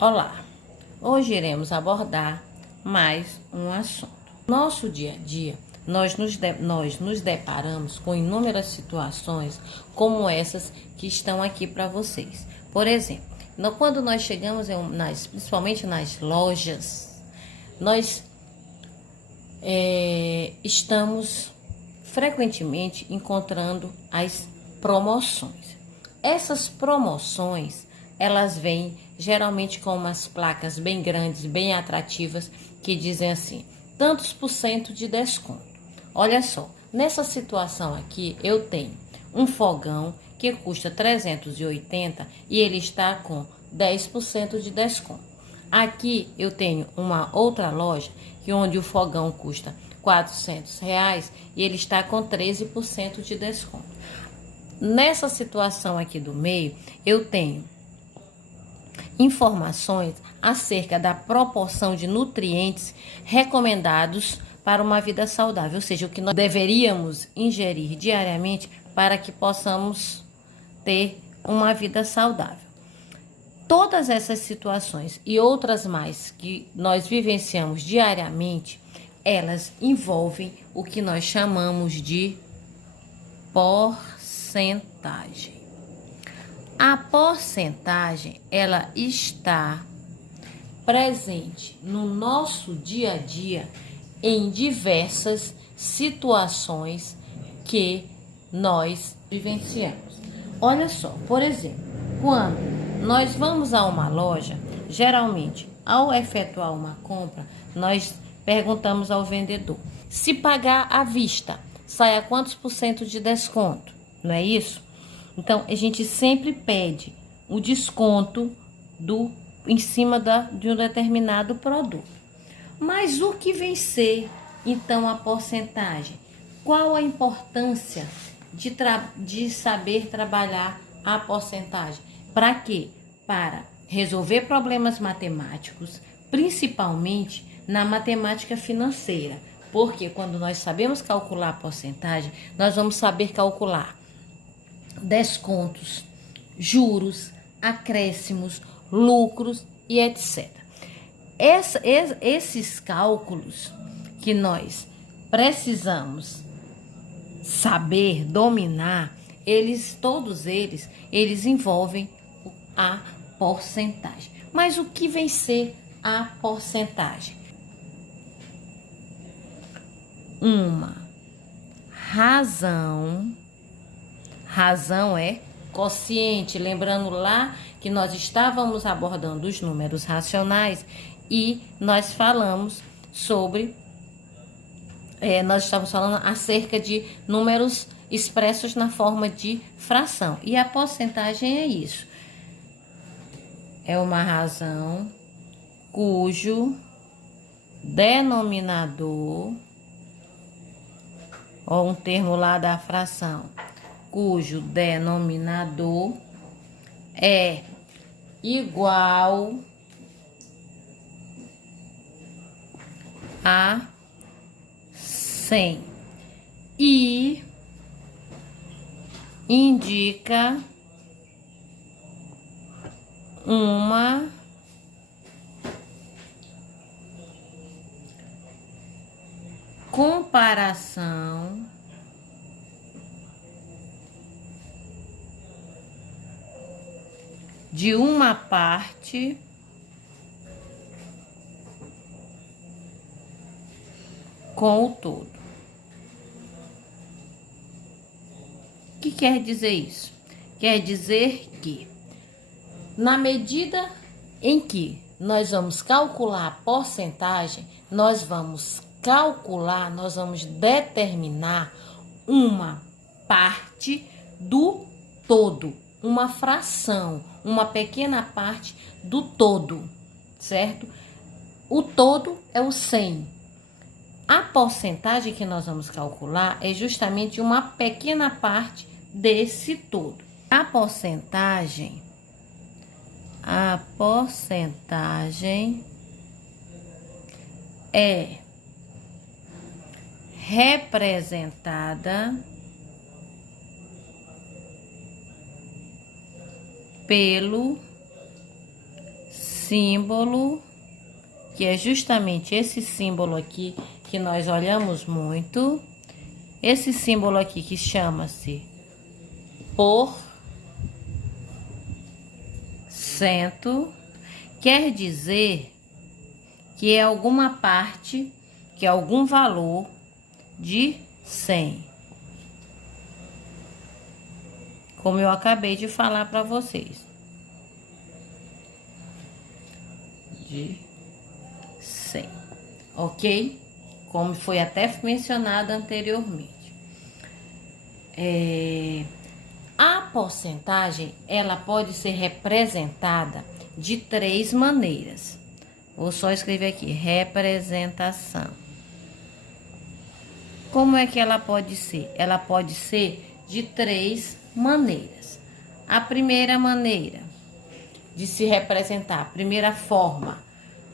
Olá, hoje iremos abordar mais um assunto. Nosso dia a dia, nós nos deparamos com inúmeras situações como essas que estão aqui para vocês. Por exemplo, quando nós chegamos, principalmente nas lojas, nós estamos frequentemente encontrando as promoções. Essas promoções, elas vêm geralmente com umas placas bem grandes, bem atrativas, que dizem assim, tantos por cento de desconto. Olha só, nessa situação aqui eu tenho um fogão que custa 380 e ele está com 10% de desconto. Aqui eu tenho uma outra loja onde o fogão custa R$ 400 e ele está com 13% de desconto. Nessa situação aqui do meio, eu tenho informações acerca da proporção de nutrientes recomendados para uma vida saudável, ou seja, o que nós deveríamos ingerir diariamente para que possamos ter uma vida saudável. Todas essas situações e outras mais que nós vivenciamos diariamente, elas envolvem o que nós chamamos de porcentagem. A porcentagem, ela está presente no nosso dia a dia em diversas situações que nós vivenciamos. Olha só, por exemplo, quando nós vamos a uma loja, geralmente, ao efetuar uma compra, nós perguntamos ao vendedor, se pagar à vista, sai a quantos por cento de desconto, não é isso? Então, a gente sempre pede o desconto em cima de um determinado produto. Mas o que vem ser, então, a porcentagem? Qual a importância de saber trabalhar a porcentagem? Para quê? Para resolver problemas matemáticos, principalmente na matemática financeira. Porque quando nós sabemos calcular a porcentagem, nós vamos saber calcular descontos, juros, acréscimos, lucros e etc. Esses cálculos que nós precisamos saber dominar, todos eles envolvem a porcentagem. Mas o que vem ser a porcentagem? Uma razão é quociente, lembrando lá que nós estávamos abordando os números racionais e nós falamos acerca de números expressos na forma de fração. E a porcentagem é isso. É uma razão cujo denominador, ou um termo lá da fração, cujo denominador é igual a 100 e indica uma comparação de uma parte com o todo. O que quer dizer isso? Quer dizer que, na medida em que nós vamos calcular a porcentagem, nós vamos determinar uma parte do todo, uma fração, uma pequena parte do todo, certo? O todo é o 100. A porcentagem que nós vamos calcular é justamente uma pequena parte desse todo. A porcentagem é representada pelo símbolo, que é justamente esse símbolo aqui que nós olhamos muito. Esse símbolo aqui que chama-se por cento, quer dizer que é alguma parte, que é algum valor de 100. Como eu acabei de falar para vocês. De 100, ok? Como foi até mencionado anteriormente. A porcentagem, ela pode ser representada de 3 maneiras. Vou só escrever aqui, representação. Como é que ela pode ser? Ela pode ser de 3 maneiras. A primeira maneira de se representar, a primeira forma,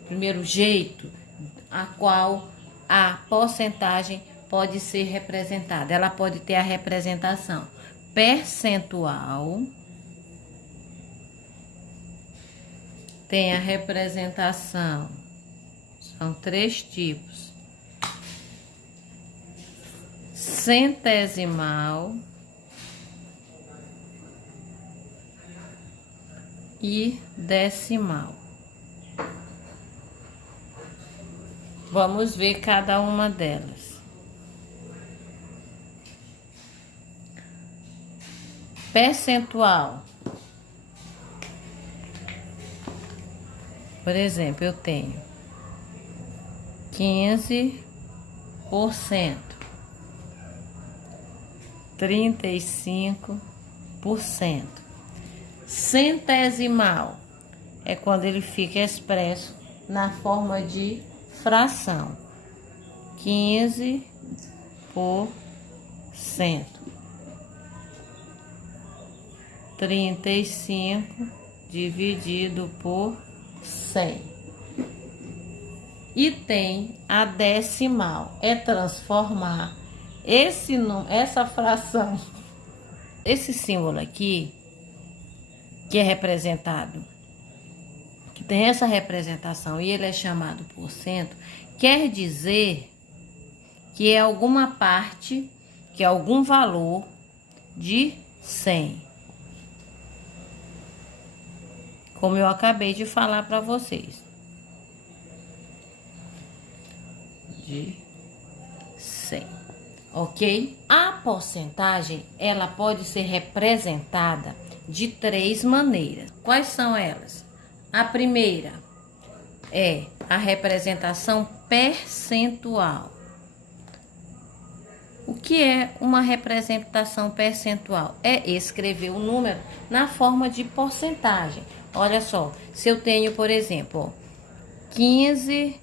primeiro jeito a qual a porcentagem pode ser representada. Ela pode ter a representação percentual, tem a representação, são 3 tipos, centesimal e decimal. Vamos ver cada uma delas. Percentual. Por exemplo, eu tenho 15%, 35%. Centesimal é quando ele fica expresso na forma de fração. 15%. 35 dividido por 100. E tem a decimal, é transformar essa fração, esse símbolo aqui, que é representado, que tem essa representação e ele é chamado por cento, quer dizer que é alguma parte, que é algum valor de 100. Como eu acabei de falar para vocês. De 100. Ok? A porcentagem, ela pode ser representada de 3 maneiras. Quais são elas? A primeira é a representação percentual. O que é uma representação percentual? É escrever o número na forma de porcentagem. Olha só, se eu tenho, por exemplo, 15%,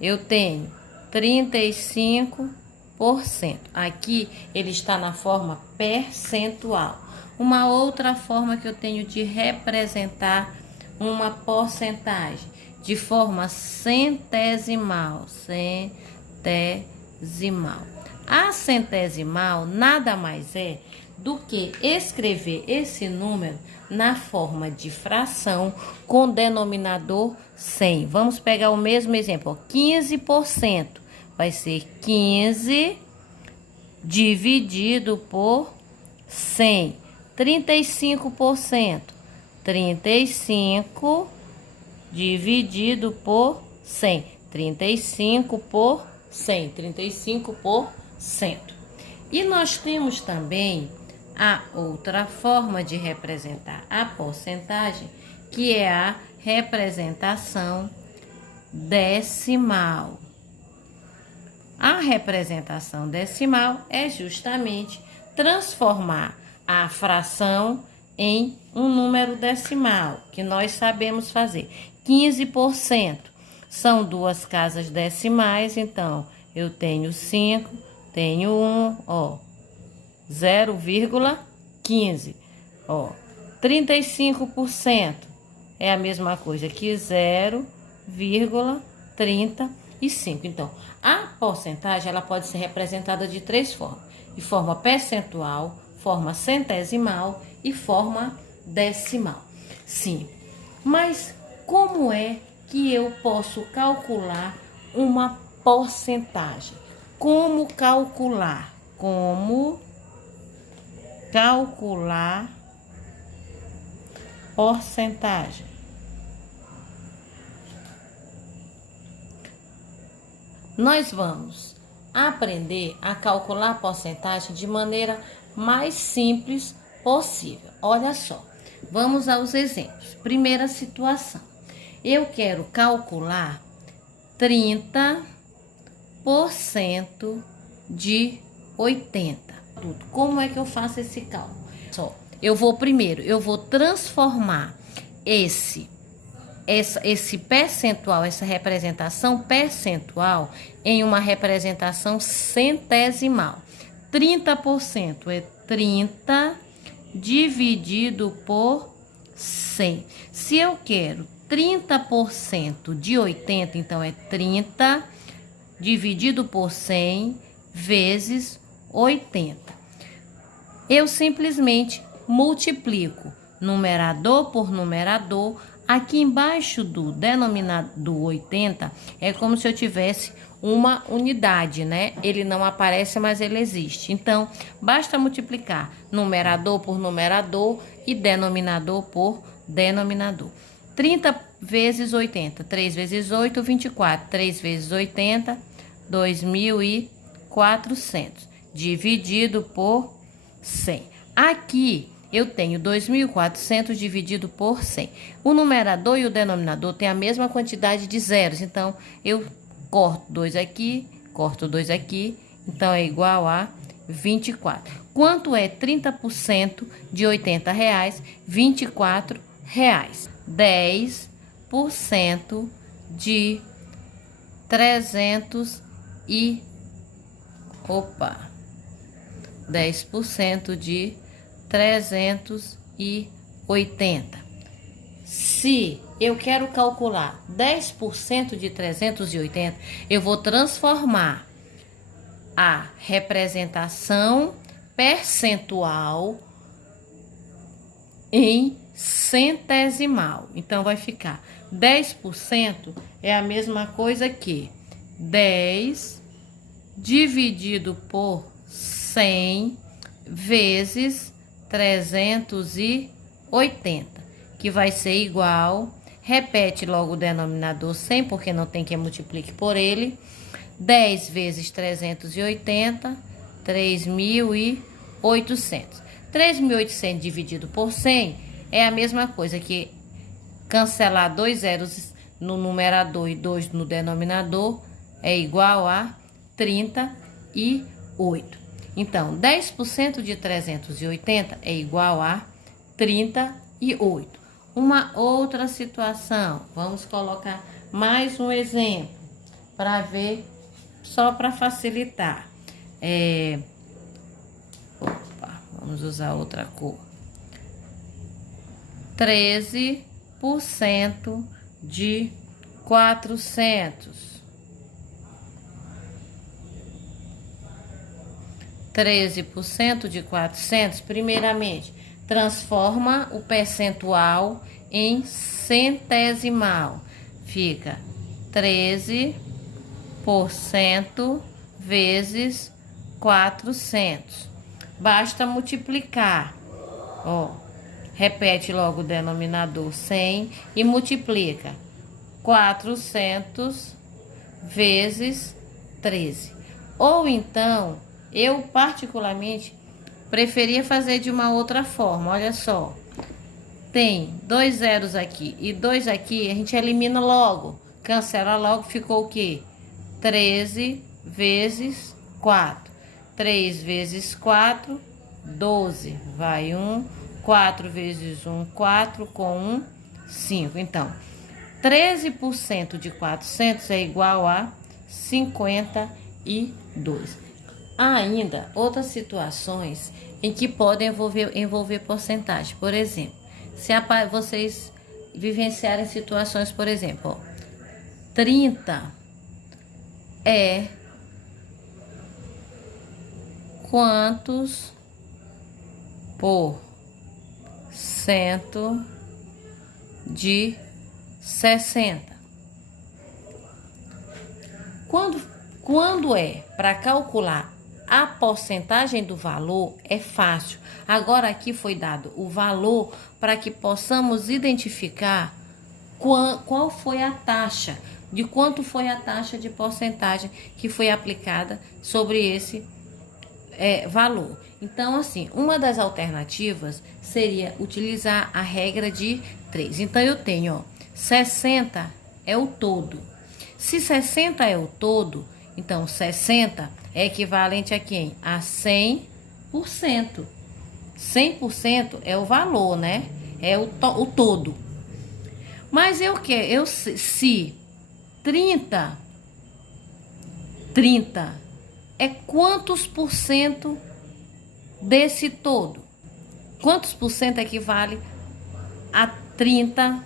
eu tenho 35%. Aqui ele está na forma percentual. Uma outra forma que eu tenho de representar uma porcentagem de forma centesimal. A centesimal nada mais é do que escrever esse número na forma de fração com denominador 100. Vamos pegar o mesmo exemplo, 15%. Vai ser 15 dividido por 100. 35%. 35 dividido por 100. 35 por 100. 35%. E nós temos também a outra forma de representar a porcentagem, que é a representação decimal. A representação decimal é justamente transformar a fração em um número decimal, que nós sabemos fazer. 15% são 2 casas decimais, então eu tenho 5, tenho 1, ó, 0,15. Ó, 35% é a mesma coisa que 0,35. Então, a porcentagem ela pode ser representada de 3 formas: de forma percentual, forma centesimal e forma decimal. Sim, mas como é que eu posso calcular uma porcentagem? Como calcular? Como calcular porcentagem? Nós vamos aprender a calcular a porcentagem de maneira mais simples possível. Olha só, vamos aos exemplos. Primeira situação, eu quero calcular 30% de 80. Como é que eu faço esse cálculo? Só, eu vou transformar esse percentual, essa representação percentual em uma representação centesimal. 30% é 30 dividido por 100. Se eu quero 30% de 80, então é 30 dividido por 100 vezes 80. Eu simplesmente multiplico numerador por numerador. Aqui embaixo do denominador 80 é como se eu tivesse uma unidade, né? Ele não aparece, mas ele existe. Então, basta multiplicar numerador por numerador e denominador por denominador. 30 vezes 80, 3 vezes 8, 24. 3 vezes 80, 2.400. Dividido por 100. Aqui eu tenho 2.400 dividido por 100. O numerador e o denominador têm a mesma quantidade de zeros. Então, eu corto 2 aqui, corto 2 aqui. Então, é igual a 24. Quanto é 30% de R$80? R$24. 10% de 10% de 380. Se eu quero calcular 10% de 380, eu vou transformar a representação percentual em centesimal. Então, vai ficar 10% é a mesma coisa que 10 dividido por 100 vezes 380, que vai ser igual, repete logo o denominador 100, porque não tem que multiplique por ele, 10 vezes 380, 3.800. 3.800 dividido por 100 é a mesma coisa que cancelar 2 zeros no numerador e 2 no denominador, é igual a 38. Então, 10% de 380 é igual a 38. Uma outra situação, vamos colocar mais um exemplo para ver, só para facilitar. Vamos usar outra cor. 13% de 400. 13% de 400, primeiramente, transforma o percentual em centesimal. Fica 13% vezes 400. Basta multiplicar. Ó, repete logo o denominador 100 e multiplica 400 vezes 13. Ou então, eu particularmente preferia fazer de uma outra forma. Olha só, tem 2 zeros aqui e 2 aqui, a gente elimina logo, cancela logo, ficou o quê? 13 vezes 4. 3 vezes 4, 12. Vai 1, 4 vezes 1, 4, com 1, 5. Então, 13% de 400 é igual a 52. Há ainda outras situações em que podem envolver porcentagem. Por exemplo, se vocês vivenciarem situações, por exemplo, ó, 30 é quantos por cento de 60. Quando é para calcular a porcentagem do valor, é fácil. Agora aqui foi dado o valor para que possamos identificar qual foi a taxa, de quanto foi a taxa de porcentagem que foi aplicada sobre esse valor. Então, assim, uma das alternativas seria utilizar a regra de 3. Então, eu tenho, ó, 60 é o todo. Se 60 é o todo, então 60 é equivalente a quem? A 100%. 100% é o valor, né? É o todo. Mas se 30 é quantos por cento desse todo? Quantos por cento equivale a 30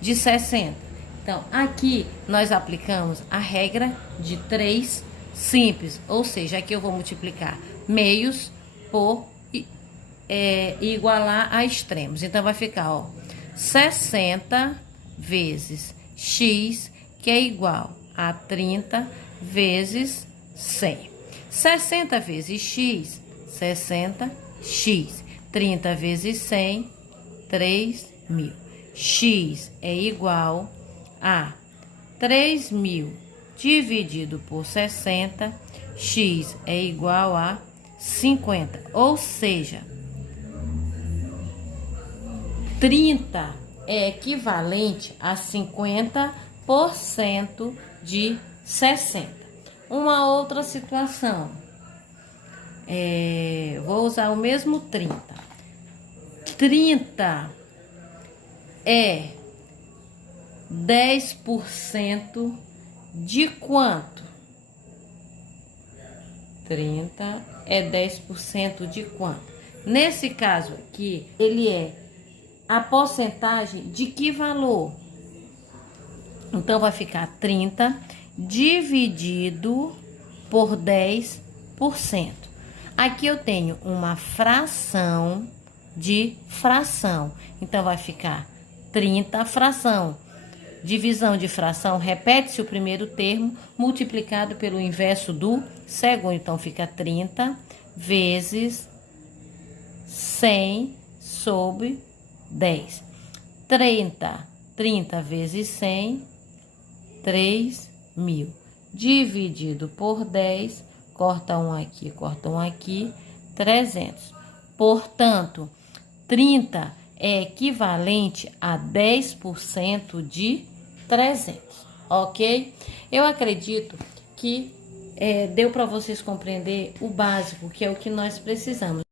de 60? Então, aqui nós aplicamos a regra de 3 simples, ou seja, aqui eu vou multiplicar meios por igualar a extremos. Então, vai ficar, ó, 60 vezes x, que é igual a 30 vezes 100. 60 vezes x, 60x. 30 vezes 100, 3.000. X é igual a 3.000 dividido por 60. X é igual a 50. Ou seja, 30 é equivalente a 50% de 60. Uma outra situação, vou usar o mesmo 30. 30 é 10% de quanto? 30 é 10% de quanto? Nesse caso aqui, ele é a porcentagem de que valor? Então, vai ficar 30 dividido por 10%. Aqui eu tenho uma fração de fração. Então, vai ficar 30 fração. Divisão de fração, repete-se o primeiro termo, multiplicado pelo inverso do segundo. Então, fica 30 vezes 100 sobre 10. 30 vezes 100, 3.000. Dividido por 10, corta um aqui, 300. Portanto, 30 é equivalente a 10% de 300, ok? Eu acredito que deu para vocês compreender o básico, que é o que nós precisamos.